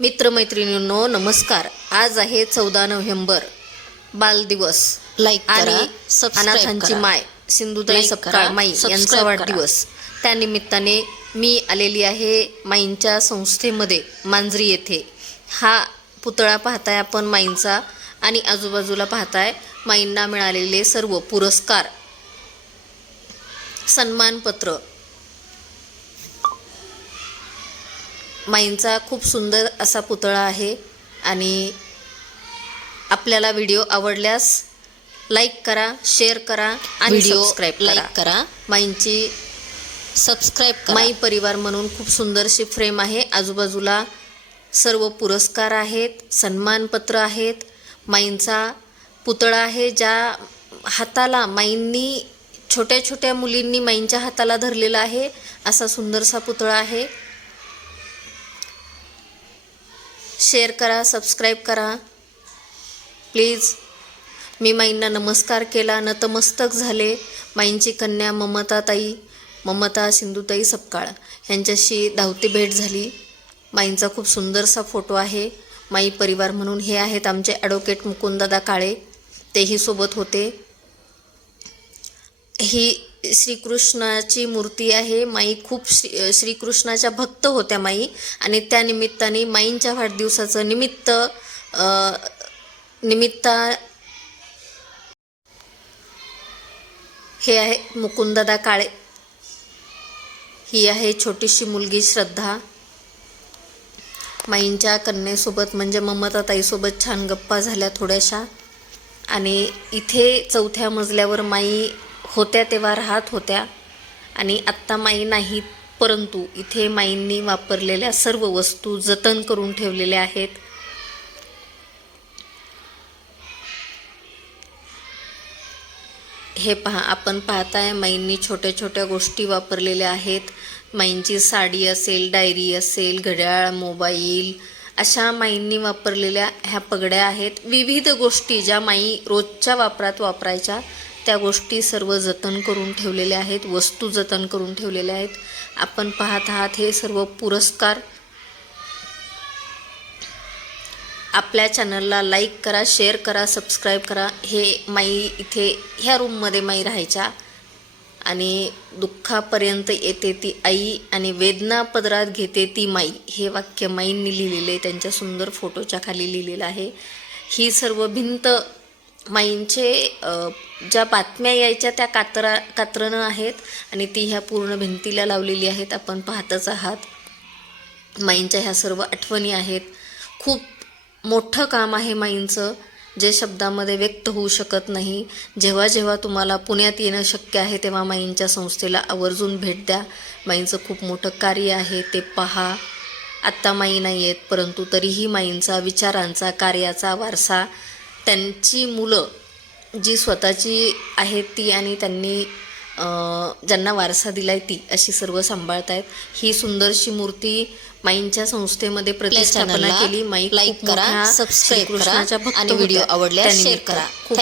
मित्रमैत्रिणींनो नमस्कार. आज आहे चौदा नोव्हेंबर. बालदिवस लाईक करा, आणि अनाथांची करा. माय सिंधुताई लाईक सपकाळ करा, माई यांचा. वाढदिवस. त्यानिमित्ताने मी आलेली आहे माईंच्या संस्थेमध्ये मांजरी येथे. हा पुतळा पाहताय आपण माईंचा आणि आजूबाजूला पाहताय माईंना मिळालेले सर्व पुरस्कार. सन्मानपत्र. माईंचा खूप सुंदर असा पुतळा आहे आणि आपल्याला व्हिडिओ आवडल्यास लाईक करा शेअर करा आणि व्हिडिओ सबस्क्राईब करा. लाईक करा. माईंची सबस्क्राईब करा. माई परिवार म्हणून खूप सुंदरशी फ्रेम आहे. आजूबाजूला सर्व पुरस्कार आहेत सन्मानपत्र आहेत. माईंचा पुतळा आहे ज्या हाताला माईंनी छोट्या छोट्या मुलींनी माईंच्या हाताला धरलेला आहे. असा सुंदरसा पुतळा आहे. शेअर करा सबस्क्राईब करा. प्लीज मी माईंना नमस्कार केला. नतमस्तक झाले माईंची कन्या ममताताई ममता सिंधुताई सपकाळ. यांच्याशी धावती भेट झाली. माईंचा खूप सुंदरसा फोटो आहे. माई परिवार म्हणून हे आहेत आमचे ॲडव्होकेट मुकुंददादा काळे. तेही सोबत होते. ही श्रीकृष्णाची मूर्ती आहे. माई खूप श्री श्रीकृष्णाच्या भक्त होत्या माई. आणि त्या निमित्ताने माईंच्या वाढदिवसाचं निमित्त निमित्ता हे आहे मुकुंददा काळे. ही आहे छोटीशी मुलगी श्रद्धा. माईंच्या कन्येसोबत म्हणजे ममताताईसोबत छान गप्पा झाल्या थोड्याशा. आणि इथे चौथ्या मजल्यावर माई होत्या तेव्हा राहत होत्या. आणि आत्ता माई नाहीत परंतु इथे माईंनी वापरलेल्या सर्व वस्तू जतन करून ठेवलेल्या आहेत. हे पहा आपण पाहताय माईंनी छोट्या छोट्या गोष्टी वापरलेल्या आहेत. माईंची साडी असेल डायरी असेल घड्याळ मोबाईल अशा माईंनी वापरलेल्या ह्या पगड्या आहेत. विविध गोष्टी ज्या माई रोजच्या वापरात वापरायच्या त्या गोष्टी सर्व जतन करून ठेवलेल्या आहेत वस्तू जतन करून ठेवलेल्या आहेत. आपण पाहत आहात हे सर्व पुरस्कार. आपल्या चॅनलला लाईक करा शेअर करा सबस्क्राईब करा. हे माई इथे ह्या रूममध्ये माई राहायच्या. आणि दुःखापर्यंत येते ती आई आणि वेदना पदरात घेते ती माई. हे वाक्य माईंनी लिहिलेले आहे. त्यांच्या सुंदर फोटोच्या खाली लिहिलेलं आहे. ही सर्व भिंत माईंचे ज्या बातम्या यायच्या त्या कातरा कातरणं आहेत आणि ती ह्या पूर्ण भिंतीला लावलेली आहेत. आपण पाहतच आहात. माईंच्या ह्या सर्व आठवणी आहेत. खूप मोठं काम आहे माईंचं जे शब्दामध्ये व्यक्त होऊ शकत नाही. जेव्हा जेव्हा तुम्हाला पुण्यात येणं शक्य आहे तेव्हा माईंच्या संस्थेला आवर्जून भेट द्या. माईंचं खूप मोठं कार्य आहे ते पहा. आत्ता माई नाही आहेत परंतु तरीही माईंचा विचारांचा कार्याचा वारसा त्यांची मुलं जी स्वतःची आहेत ती आणि त्यांनी ज्यांना वारसा दिलाय ती अशी सर्व सांभाळत आहेत ही सुंदरशी मूर्ती माईंच्या संस्थेमध्ये प्रतिष्ठापना केली माई लाईक करा, सबस्क्राईब करा आणि व्हिडिओ होत्या. आवडल्यास शेअर करा. खूप